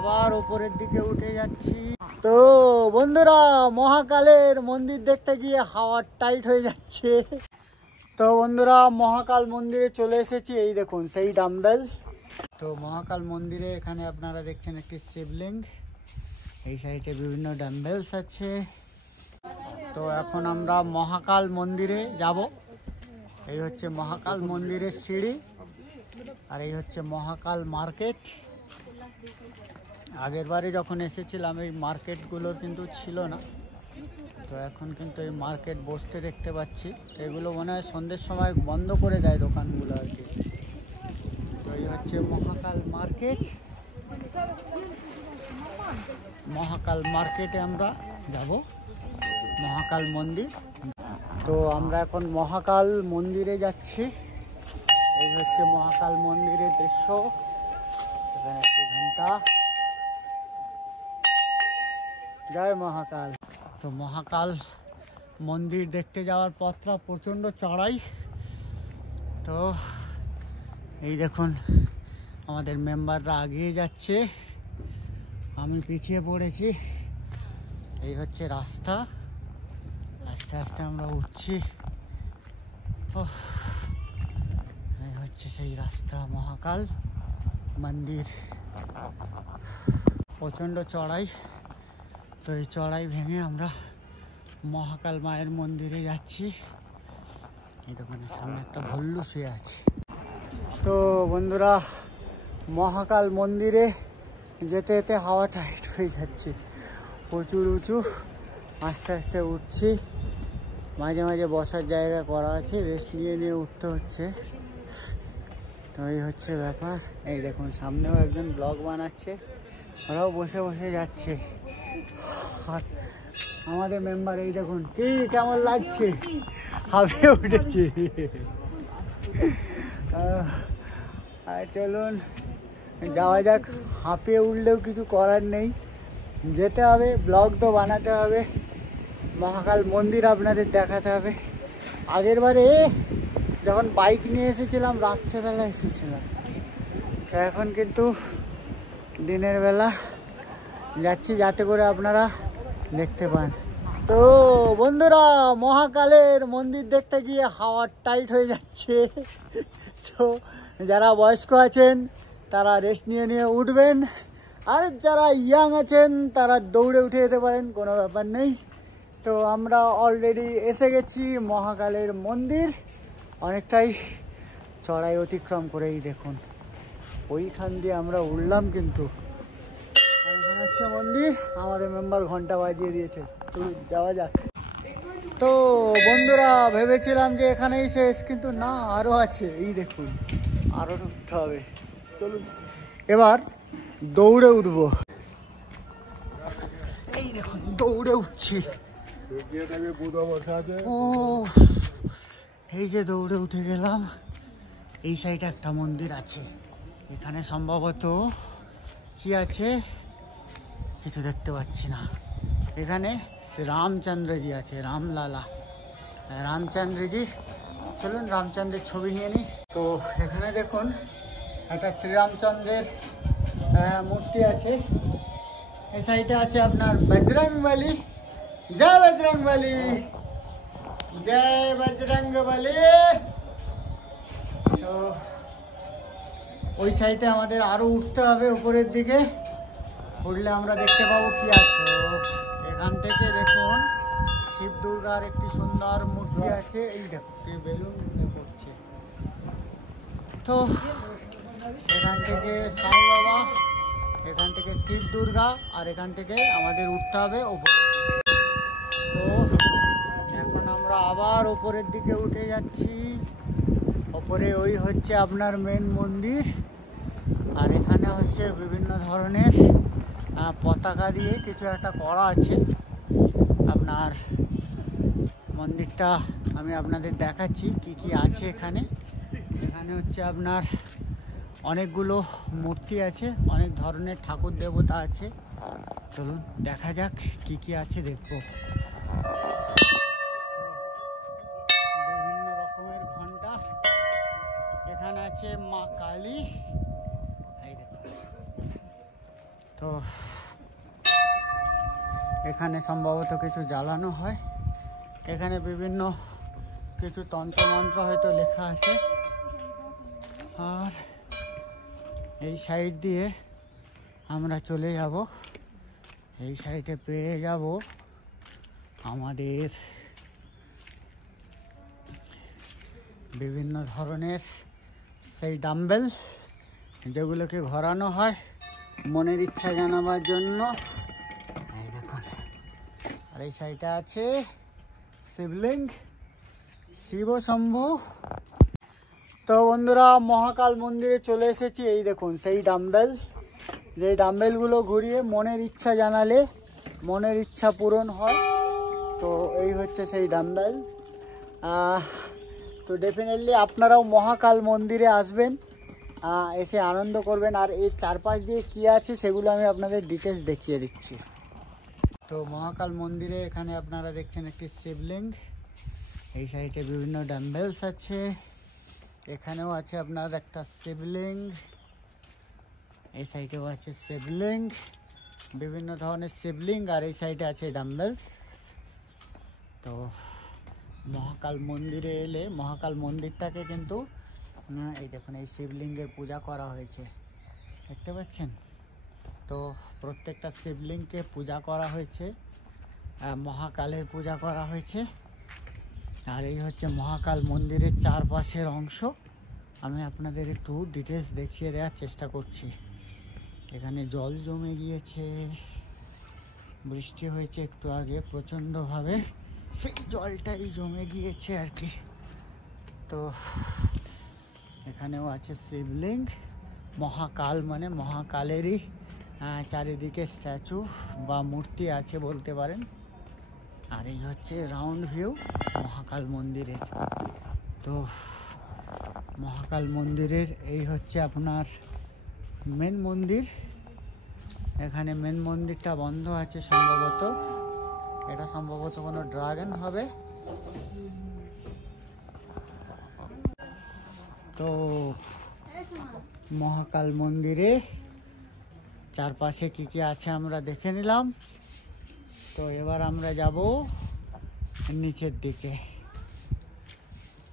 আবার উপরের দিকে উঠে যাচ্ছি। তো বন্ধুরা, মহাকালের মন্দির দেখতে গিয়ে হাওয়া টাইট হয়ে যাচ্ছে। তো বন্ধুরা, মহাকাল মন্দিরে চলে এসেছি। এই দেখুন সেই ডাম্বেল। তো মহাকাল মন্দিরে এখানে আপনারা দেখছেন একটি শিবলিঙ্গ, এই সাইডে বিভিন্ন ডাম্বেলস আছে। তো এখন আমরা মহাকাল মন্দিরে যাব। এই হচ্ছে মহাকাল মন্দিরের সিঁড়ি, আর এই হচ্ছে মহাকাল মার্কেট। আগের বারে যখন এসেছিলাম এই মার্কেটগুলো কিন্তু ছিল না, তো এখন কিন্তু এই মার্কেট বসতে দেখতে পাচ্ছি। এগুলো মনে হয় সন্ধ্যের সময় বন্ধ করে দেয় দোকানগুলো আর কি। তো এই হচ্ছে মহাকাল মার্কেট। মহাকাল মার্কেটে আমরা যাব, মহাকাল মন্দির। তো আমরা এখন মহাকাল মন্দিরে যাচ্ছি। এই হচ্ছে মহাকাল মন্দিরের দৃশ্য। এখানে একটি ঘন্টা, জয় মহাকাল। তো মহাকাল মন্দির দেখতে যাওয়ার পথটা প্রচণ্ড চড়াই। তো এই দেখুন আমাদের মেম্বাররা এগিয়ে যাচ্ছে, আমি পিছিয়ে পড়েছি। এই হচ্ছে রাস্তা, আস্তে আস্তে আমরা উঠছি। এই হচ্ছে সেই রাস্তা, মহাকাল মন্দির। প্রচণ্ড চড়াই। তো এই চড়াই ভেঙে আমরা মহাকাল মায়ের মন্দিরে যাচ্ছি। এই দোকানের সামনে একটা ভল্লু শুয়ে আছে। তো বন্ধুরা, মহাকাল মন্দিরে যেতে যেতে হাওয়া টাইট হয়ে যাচ্ছে, প্রচুর উঁচু। আস্তে আস্তে উঠছি, মাঝে মাঝে বসার জায়গা করা আছে, রেস্ট নিয়ে নিয়ে উঠতে হচ্ছে। তো এই হচ্ছে ব্যাপার। এই দেখুন সামনেও একজন ব্লগ বানাচ্ছে, ওরাও বসে বসে যাচ্ছে। আর আমাদের মেম্বার এই দেখুন, কি কেমন লাগছে, হাঁপিয়ে উঠেছে। আর চলুন যাওয়া যাক। হাঁপিয়ে উঠলেও কিছু করার নেই, যেতে হবে, ব্লগ তো বানাতে হবে, মহাকাল মন্দির আপনাদের দেখাতে হবে। আগের বারে যখন বাইক নিয়ে এসেছিলাম রাত্রেবেলা এসেছিলাম, তো এখন কিন্তু দিনের বেলা যাচ্ছি যাতে করে আপনারা দেখতে পান। তো বন্ধুরা, মহাকালের মন্দির দেখতে গিয়ে হাওয়া টাইট হয়ে যাচ্ছে। তো যারা বয়স্ক আছেন তারা রেস্ট নিয়ে নিয়ে উঠবেন, আর যারা ইয়াং আছেন তারা দৌড়ে উঠে যেতে পারেন, কোনো ব্যাপার নেই। তো আমরা অলরেডি এসে গেছি মহাকালের মন্দির। অনেকটাই চড়াই অতিক্রম করেই দেখুন ওইখান দিয়ে আমরা উঠলাম, কিন্তু এখানে হচ্ছে মন্দির। আমাদের মেম্বার ঘন্টা বাজিয়ে দিয়েছে, যাওয়া যাক। তো বন্ধুরা, ভেবেছিলাম যে এখানেই শেষ, কিন্তু না, আরও আছে। এই দেখুন, আরও উঠতে হবে। চলুন এবার দৌড়ে উঠবো। এই দেখুন দৌড়ে উঠছি। ও এই যে দৌড়ে উঠে গেলাম। এই সাইডে একটা মন্দির আছে, এখানে সম্ভবত কি আছে কিছু দেখতে পাচ্ছি না। এখানে রামচন্দ্রজি আছে, রামলালা, রামচন্দ্রজি। চলুন রামচন্দ্রের ছবি নিয়ে নিই। তো এখানে দেখুন একটা শ্রীরামচন্দ্রের মূর্তি আছে। এই সাইডে আছে আপনার বজরংবলী। জয় বজরংবলী, জয় বজরংবলী। তো ওই সাইডে আমাদের আরো উঠতে হবে উপরের দিকে, উঠলে আমরা দেখতে পাবো কি আছে। এখান থেকে দেখুন শিব দুর্গার একটি সুন্দর মূর্তি আছে। এই দেখুন বেলুন করছে। তো এখান থেকে সাই বাবা, এখান থেকে শিব দুর্গা, আর এখান থেকে আমাদের উঠতে হবে উপরের দিকে। তো এখন আমরা আবার উপরের দিকে উঠে যাচ্ছি। ওপরে ওই হচ্ছে আপনার মেন মন্দির, আর এখানে হচ্ছে বিভিন্ন ধরনের পতাকা দিয়ে কিছু একটা করা আছে। আপনার মন্দিরটা আমি আপনাদের দেখাচ্ছি কি কি আছে এখানে। এখানে হচ্ছে আপনার অনেকগুলো মূর্তি আছে, অনেক ধরনের ঠাকুর দেবতা আছে। চলুন দেখা যাক কি কি আছে, দেখবো। বিভিন্ন রকমের ঘন্টা এখানে আছে, মা কালী। এই দেখুন। তো এখানে সম্ভবত কিছু জ্বালানো হয়, এখানে বিভিন্ন কিছু তন্ত্রমন্ত্র হয়তো লেখা আছে। আর এই সাইড দিয়ে আমরা চলে যাব, এই সাইডে পেয়ে যাব আমাদের বিভিন্ন ধরনের সেই ডাম্বেল, যেগুলোকে ঘোরানো হয় মনের ইচ্ছা জানাবার জন্য। এই দেখুন, আর এই সাইডে আছে শিবলিঙ্গ, শিব শম্ভু। তো বন্ধুরা, মহাকাল মন্দিরে চলে এসেছি। এই দেখুন সেই ডাম্বেল, যে ডাম্বেলগুলো ঘুরিয়ে মনের ইচ্ছা জানালে মনের ইচ্ছা পূরণ হয়। তো এই হচ্ছে সেই ডাম্বেল। তো ডেফিনেটলি আপনারাও মহাকাল মন্দিরে আসবেন, এসে আনন্দ করবেন। আর এই চারপাশ দিয়ে কী আছে সেগুলো আমি আপনাদের ডিটেলস দেখিয়ে দিচ্ছি। তো মহাকাল মন্দিরে এখানে আপনারা দেখছেন একটি শিবলিঙ্গ, এই সাইডে বিভিন্ন ডাম্বেলস আছে, এখানেও আছে আপনার একটা শিবলিঙ্গ, এই সাইডেও আছে শিবলিঙ্গ, বিভিন্ন ধরনের শিবলিঙ্গ, আর এই সাইডে আছে ডাম্বেলস। তো মহাকাল মন্দিরে এলে মহাকাল মন্দিরটাকে কিন্তু এই দেখুন এই শিবলিঙ্গের পূজা করা হয়েছে, দেখতে পাচ্ছেন। তো প্রত্যেকটা শিবলিঙ্গকে পূজা করা হয়েছে, মহাকালের পূজা করা হয়েছে। আর এই হচ্ছে মহাকাল মন্দিরের চারপাশের অংশ। আমি আপনাদের একটু ডিটেলস দেখিয়ে দেওয়ার চেষ্টা করছি। এখানে জল জমে গিয়েছে, বৃষ্টি হয়েছে একটু আগে প্রচণ্ডভাবে, সেই জলটাই জমে গিয়েছে আর কি। তো এখানেও আছে শিবলিঙ্গ, মহাকাল মানে মহাকালেরই চারিদিকে স্ট্যাচু বা মূর্তি আছে বলতে পারেন। আর এই হচ্ছে রাউন্ড ভিউ মহাকাল মন্দিরের। তো মহাকাল মন্দিরের এই হচ্ছে আপনার মেন মন্দির। এখানে মেন মন্দিরটা বন্ধ আছে সম্ভবত, এটা সম্ভবত কোনো ড্রাগন হবে। তো মহাকাল মন্দিরে চারপাশে কি কি আছে আমরা দেখে নিলাম। তো এবার আমরা যাব নিচের দিকে।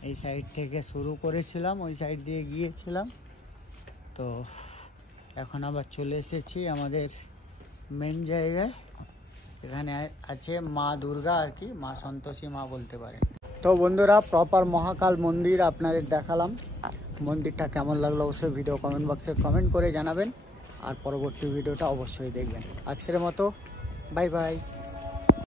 এই সাইড থেকে শুরু করেছিলাম, ওই সাইড দিয়ে গিয়েছিলাম। তো এখন আবার চলে এসেছি আমাদের মেন জায়গায়। এখানে আছে মা দুর্গা আর কি, মা সন্তোষী মা বলতে পারেন। তো বন্ধুরা, প্রপার মহাকাল মন্দির আপনাদের দেখালাম। মন্দিরটা কেমন লাগলো অবশ্যই ভিডিও কমেন্ট বক্সে কমেন্ট করে জানাবেন, আর পরবর্তী ভিডিওটা অবশ্যই দেখবেন। আজকের মতো বাই বাই।